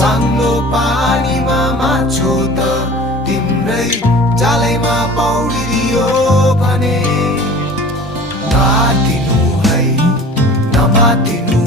साङ्लो पानीमा माछो त तिम्रै जालैमा पौडिदियो भने नमातिनु है नमातिनु